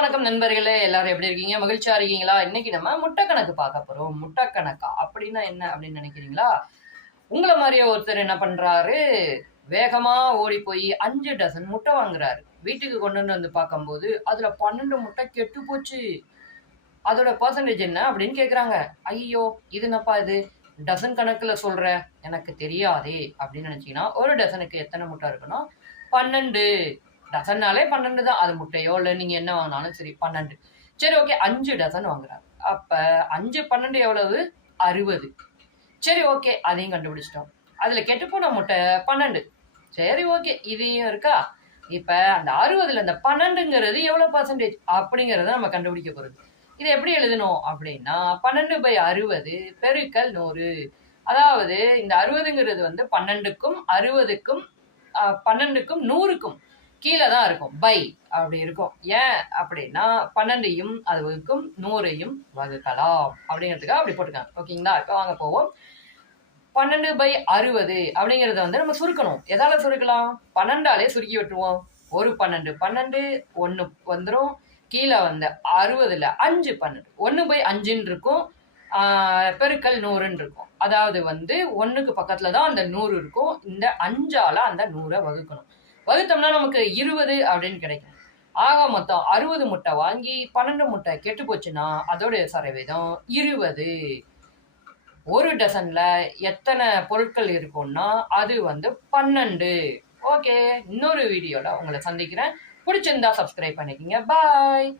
வணக்கம் நண்பர்களே எல்லாரும் எப்படி இருக்கீங்க? மகிழ்ச்சியா இருக்கீங்களா? இன்னைக்கு நம்ம முட்டை கணக்கு பார்க்க போறோம். முட்டை கணக்கா? அப்படின்னா என்ன அப்படின்னு நினைக்கிறீங்களா? உங்களை மாதிரியே ஒருத்தர் என்ன பண்றாரு? வேகமா ஓடி போய் அஞ்சு டசன் முட்டை வாங்குறாரு. வீட்டுக்கு கொண்டு வந்து பார்க்கும்போது அதுல பன்னெண்டு முட்டை கெட்டு போச்சு. அதோட பர்சன்டேஜ் என்ன அப்படின்னு கேக்குறாங்க. ஐயோ இது என்னப்பா இது? டசன் கணக்குல சொல்ற எனக்கு தெரியாதே அப்படின்னு நினைச்சீங்கன்னா ஒரு டசனுக்கு எத்தனை முட்டை இருக்குன்னா பன்னெண்டு. டசன்னாலே பன்னெண்டு தான். அது முட்டையோ இல்லை நீங்கள் என்ன வாங்கினாலும் சரி பன்னெண்டு. சரி ஓகே அஞ்சு டசன் வாங்குறாரு. அப்போ அஞ்சு பன்னெண்டு எவ்வளவு? அறுபது. சரி ஓகே அதையும் கண்டுபிடிச்சிட்டோம். அதில் கெட்டுப்போன முட்டை பன்னெண்டு. சரி ஓகே இதையும் இருக்கா? இப்போ அந்த அறுபதுல அந்த பன்னெண்டுங்கிறது எவ்வளோ பர்சன்டேஜ் அப்படிங்கிறத நம்ம கண்டுபிடிக்க போகிறது இது எப்படி எழுதணும் அப்படின்னா பன்னெண்டு பை அறுபது பெருக்கல் நூறு. அதாவது இந்த அறுபதுங்கிறது வந்து பன்னெண்டுக்கும் அறுபதுக்கும் பன்னெண்டுக்கும் நூறுக்கும். கீழே தான் இருக்கும். பை அப்படி இருக்கும். ஏன் அப்படின்னா பன்னெண்டையும் அது வகுக்கும் நூறையும் வகுக்கலாம். அப்படிங்கிறதுக்காக அப்படி போட்டுக்காங்க ஓகேங்களா இப்போ வாங்க போவோம். பன்னெண்டு பை அறுபது அப்படிங்கிறத வந்து நம்ம சுருக்கணும். எதால சுருக்கலாம்? பன்னெண்டாலே சுருக்கி விட்டுருவோம். ஒரு பன்னெண்டு பன்னெண்டு ஒன்று வந்துடும் கீழே வந்து அறுபதுல அஞ்சு பன்னெண்டு. ஒன்று பை அஞ்சுன்னு இருக்கும். பெருக்கல் நூறுன்னு இருக்கும். அதாவது வந்து ஒன்றுக்கு பக்கத்தில் தான் அந்த நூறு இருக்கும். இந்த அஞ்சால அந்த நூறை வகுக்கணும். வகுத்தோம்னா நமக்கு இருபது அப்படின்னு கிடைக்கும். ஆக மொத்தம் அறுபது முட்டை வாங்கி பன்னெண்டு முட்டை கெட்டு போச்சுன்னா அதோடைய சதவீதம் இருபது. ஒரு டசன்ல எத்தனை பொருட்கள் இருக்கும்னா அது வந்து பன்னெண்டு. ஓகே இன்னொரு வீடியோல உங்களை சந்திக்கிறேன். பிடிச்சிருந்தா சப்ஸ்கிரைப் பண்ணிக்கிங்க. பாய்